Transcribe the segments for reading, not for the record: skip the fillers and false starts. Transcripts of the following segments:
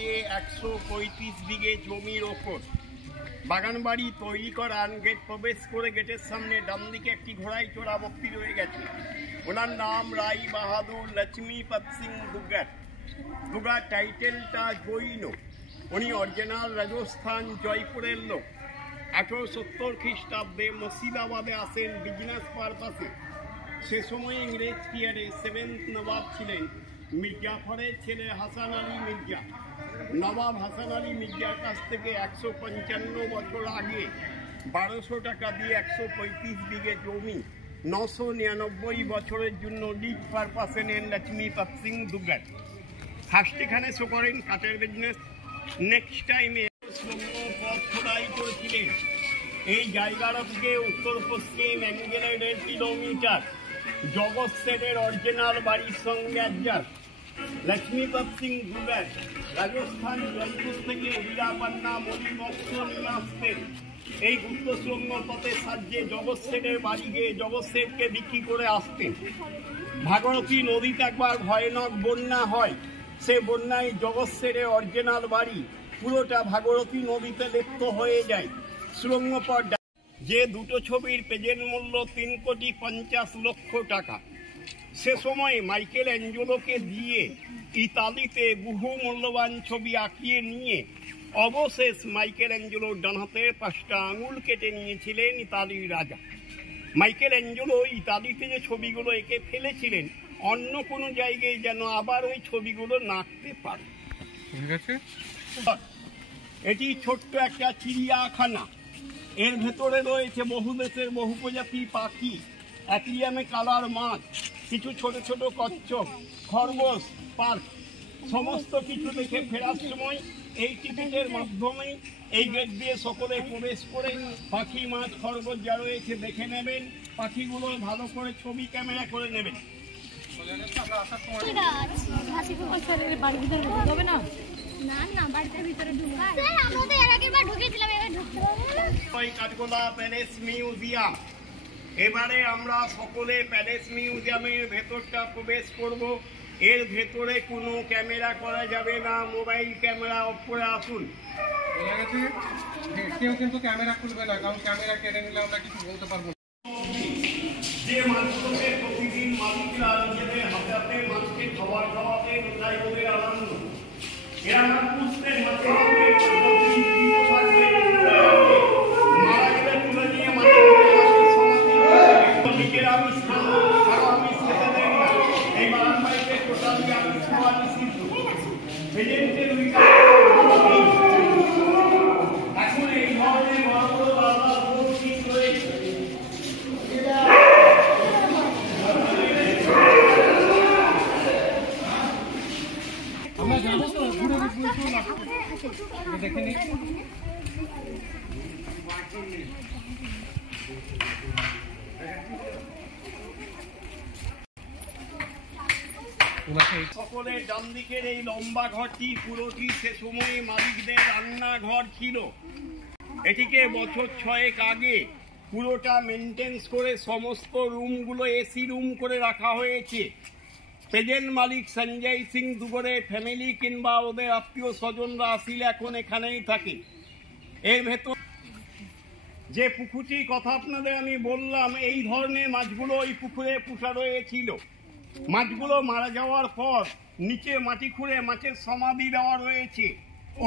রয়েছে 135 বিঘে জমির ওপর। বাগানবাড়ি তৈরি করান গেট প্রবেশ করে গেটের সামনে ডান দিকে একটি ঘোড়ায় চড়া ব্যক্তি রয়ে গেছে। ওনার নাম রাই বাহাদুর লক্ষ্মীপত সিং দুগার। দুগার টাইটেলটা জৈন। উনি অরিজিনাল রাজস্থান জয়পুরের লোক। 1870 খ্রিস্টাব্দে মুর্শিদাবাদে আসেন বিজনেস পারপাসে। সে সময় ইংরেজ পিরিয়ডে 7th নবাব ছিলেন মির্জাফরের ছেলে হাসান আলী মির্জা। নবাব হাসান আলী মির্জার কাছ থেকে 155 বছর আগে 1200 টাকা দিয়ে 135 বিঘে জমি 999 বছরের জন্য লিজ পারপাসে নেন লক্ষ্মীপত সিং দুগার। ফার্স্ট এখানে শো করেন কাঠের বিজনেস। নেক্সট টাইমে পথ খোদাই করেছিলেন। এই জায়গাটা থেকে উত্তর পশ্চিম অ্যাঙ্গেলে 1.5 কিলোমিটার জগৎ সেনের অরিজিনাল বাড়ির সঙ্গে অ্যাডজাস্ট। লক্ষ্মীপত সিং দুগার রাজস্থান জয়পুর থেকে হীরাপান্না মণিমক্ষ নিয়ে আসতেন। এই গুপ্ত সুড়ঙ্গ পথের সাহায্যে জগৎ সেনের বাড়ি গিয়ে জগৎ সেনকে বিক্রি করে আসতেন। ভাগীরথী নদীতে একবার ভয়ানক বন্যা হয়। সে বন্যায় জগৎ সেনের অরিজিনাল বাড়ি পুরোটা ভাগীরথী নদীতে লিপ্ত হয়ে যায়। সুড়ঙ্গ পথ যে দুটো ছবির প্রেজেন্ট মূল্য 3,50,00,000 টাকা। সে সময় মাইকেল অ্যাঞ্জেলোকে দিয়ে ইতালিতে বহু মূল্যবান ছবি আঁকিয়ে নিয়ে অবশেষ মাইকেল অ্যাঞ্জেলোর ডান হাতের 5টা আঙুল কেটে নিয়েছিলেন ইতালির রাজা। মাইকেল অ্যাঞ্জেলো ইতালিতে যে ছবিগুলো এঁকে ফেলেছিলেন অন্য কোনো জায়গায় যেন আবার ওই ছবিগুলো না আঁকতে পারে। এটি ছোট্ট একটা চিড়িয়াখানা। এর ভেতরে রয়েছে বহু দেশের বহু প্রজাতি পাখি, অ্যাকুয়ারিয়ামে কালার মাছ, কিছু ছোট ছোট কচ্ছপ, খরগোশ, পার্ক, সমস্ত কিছু দেখে ফেরার সময় এই টিকিটের মাধ্যমে এই গেট দিয়ে সকলে প্রবেশ করে পাখি, মাছ, খরগোশ যা রয়েছে দেখে নেবেন। পাখিগুলো ভালো করে ছবি ক্যামেরা করে নেবেন। কাঠগোলা প্যালেস মিউজিয়াম। এবারে আমরা সকলে প্যালেস মিউজিয়ামের ভেতরটা প্রবেশ করব। এর ভেতরে কোনো ক্যামেরা করা যাবে না, মোবাইল ক্যামেরা অফ করে আসুন। কেউ কিন্তু ক্যামেরা খুলবে না, কারণ ক্যামেরা কেড়ে নিলে আমরা কিছু বলতে পারবো না। যে মানুষকে প্রতিদিন মালিকরা নিজেদের হাতে হাতে মানুষকে খাবার খাওয়াতে তাই ওদের আনন্দ। এরা মানুষদের মাঝে মারা গেলে তুলে নিয়ে নিজের আমি স্থান আরো আমি সেটা দেন না। এই বারান বাড়িতে টোটালি আমি খাওয়া নিষিদ্ধ। এখন এই ধরনের বড় বড় বাবা বোর্ড ঠিক রয়েছে। আমরা যাবো তো ঘুরে দেখে নিই। সকলের ডান দিকের এই লম্বা ঘরটি পুরোটি সে সময়ে মালিকদের রান্নাঘর ছিল। এটিকে বছর 6 আগে পুরোটা মেনটেন্স করে সমস্ত রুমগুলো এসি রুম করে রাখা হয়েছে। প্রেজেন্ট মালিক সঞ্জয় সিং দুগরের ফ্যামিলি কিংবা ওদের আত্মীয় স্বজনরা আসিলে এখন এখানেই থাকে। এর ভেতর যে পুকুরটির কথা আপনাদের আমি বললাম, এই ধরনের মাছগুলো ওই পুকুরে পুষা রয়েছিল। মাছগুলো মারা যাওয়ার পর নিচে মাটি খুঁড়ে মাছের সমাধি দেওয়া রয়েছে,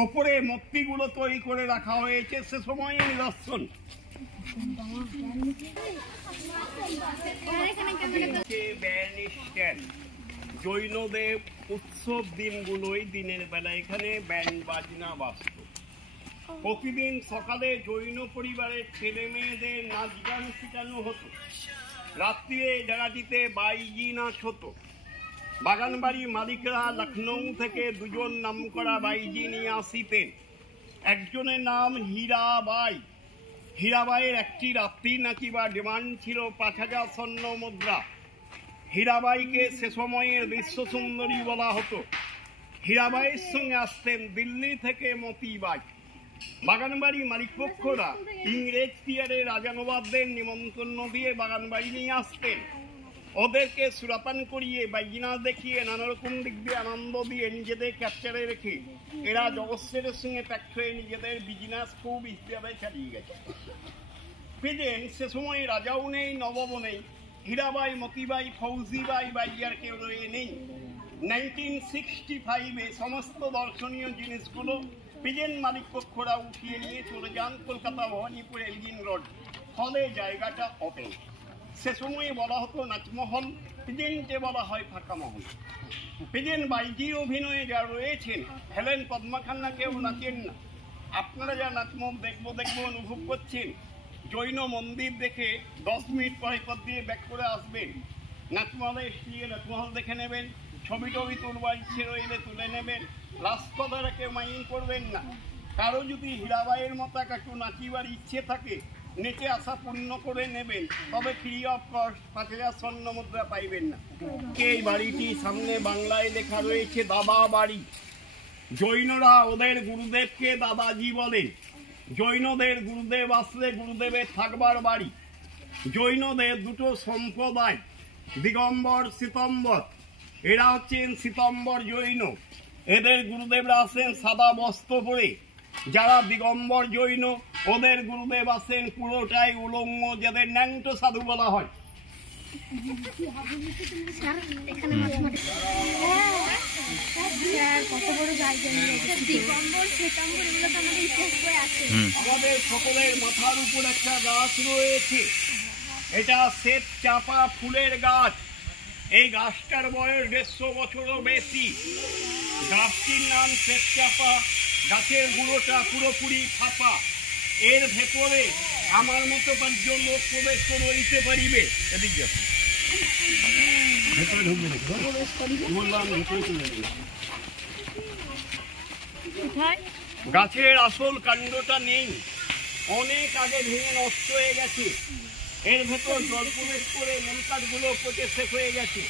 ওপরে মূর্তিগুলো তৈরি করে রাখা হয়েছে সে সময় নিদর্শন। জৈনদের উৎসব দিনগুলোই দিনের বেলা এখানে ব্যান্ড বাজনা বাজত। প্রতিদিন সকালে জৈন পরিবারের ছেলে মেয়েদের নাচ গান শেখানো হতো। রাত্রিরে এই জায়গাটিতে বাইজি নাচ হতো। বাগানবাড়ি মালিকরা লখনৌ থেকে 2জন নামকরা বাইজি নিয়ে আসিতেন। একজনের নাম হীরাবাই। হীরাবাইয়ের একটি রাত্রি নাকি বা ডিমান্ড ছিল 5000 স্বর্ণ মুদ্রা। হীরাবাইকে সে সময়ের বিশ্বসুন্দরী বলা হতো। হীরাবাইয়ের সঙ্গে আসতেন দিল্লি থেকে মতিবাই। বাগানবাড়ি মালিকপক্ষরা ইংরেজ পিরিয়ডে রাজা নবাবদের নিমন্ত্রণ দিয়ে বাগানবাড়ি নিয়ে আসতেন। ওদেরকে সুরাপান করিয়ে বাইজিনা দেখিয়ে নানা রকম দিক দিয়ে আনন্দ দিয়ে নিজেদের ক্যাপচারে রেখে এরা জগৎসের সঙ্গে প্যাক্ট হয়ে নিজেদের বিজনেস খুব স্পিডে চালিয়ে গেছে। প্রেজেন্ট সে সময় রাজাও নেই, নবাবও নেই, হীরাবাই, মতিবাই, ফৌজিবাই বাইয়ার কেউ রয়ে নেই। 1965-এ সমস্ত দর্শনীয় জিনিসগুলো প্রেজেন্ট মালিক পক্ষরা উঠিয়ে নিয়ে চলে যান কলকাতা ভবানীপুর এলগিন রোড, ফলে জায়গাটা ওপেন। সে সময়ে বলা হতো নাচমহল, প্রেজেন্টে বলা হয় ফাঁকা মহল। প্রেজেন্ট বাইজির অভিনয়ে যা রয়েছেন, হেলেন পদ্মা খান্না কেউ নাচেন না। আপনারা যা নাচমহল দেখবো অনুভব করছেন, জৈন মন্দির দেখে 10 মিনিট পর দিয়ে ব্যাক করে আসবেন, নাচমহলে এসে নাচমহল দেখে নেবেন, ছবি তুলবার ইচ্ছে রইলে তুলে নেবেন, রাজপথে কেউ মাইন্ড করবেন না। কারো যদি হীরাবাইয়ের মতো একটু নাচিবার ইচ্ছে থাকে, নেচে আসা পূর্ণ করে নেবেন, তবে ফ্রি অফ কস্ট 5000 স্বর্ণ মুদ্রা পাইবেন না। এই বাড়িটি সামনে বাংলায় লেখা রয়েছে দাদা বাড়ি। জৈনরা ওদের গুরুদেবকে দাদাজি বলে। জৈনদের গুরুদেব আসলে গুরুদেবের থাকবার বাড়ি। জৈনদের দুটো সম্প্রদায়, দিগম্বর শ্বেতম্বর। এরা হচ্ছেন শ্বেতম্বর জৈন, এদের গুরুদেবরা আছেন সাদা বস্ত্র পরে। যারা দিগম্বর জৈন, ওদের গুরুদেব আছেন পুরোটাই উলঙ্গ, যাদের ন্যাংটো সাধু বলা হয়। আমাদের সকলের মাথার উপর একটা গাছ রয়েছে, এটা শ্বেত চাপা ফুলের গাছ। এই গাছটার বয়স 150 বছরও বেশি। গাছটির নাম শ্বেত চাপা। গাছের গুঁড়োটা পুরোপুরি ফাঁপা। এর ভেতরে আমার মতো 5 জন লোক প্রবেশ করে রইতে পারিবে। এদিক যাবে, ভেতরে ঢুকবে না, বললাম ভেতরে চলে যাবে। গাছের আসল কাণ্ডটা নেই, অনেক আগে ভেঙে নষ্ট হয়ে গেছে। এর ভেতর জল প্রবেশ করে মূলকাঠগুলো পচে শেষ হয়ে গেছে।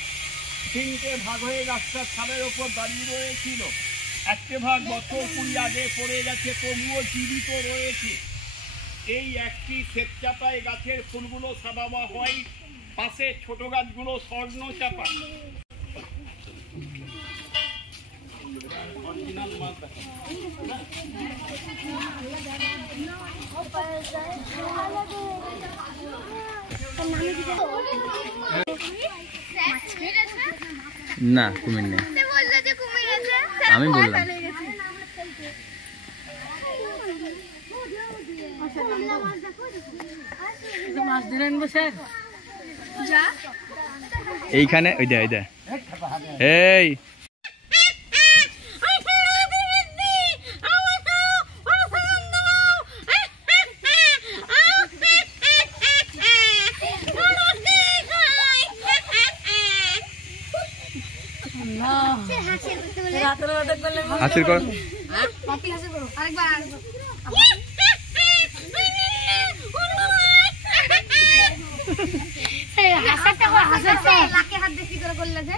3টে ভাগ হয়ে গাছটার ছাদের ওপর দাঁড়িয়ে রয়েছিল। একটা ভাগ বছর 20 আগে পড়ে গেছে, তবুও জীবিত রয়েছে। এই একটি শ্বেত চাপায় গাছের ফুলগুলো সাদা বা হোয়াইট, পাশে ছোট গাছগুলো স্বর্ণ চাপা। না কুমির নেই, আমি বললাম। এইখানে ওই দে এই হাসির কর, হাত বেশি করে করলে যে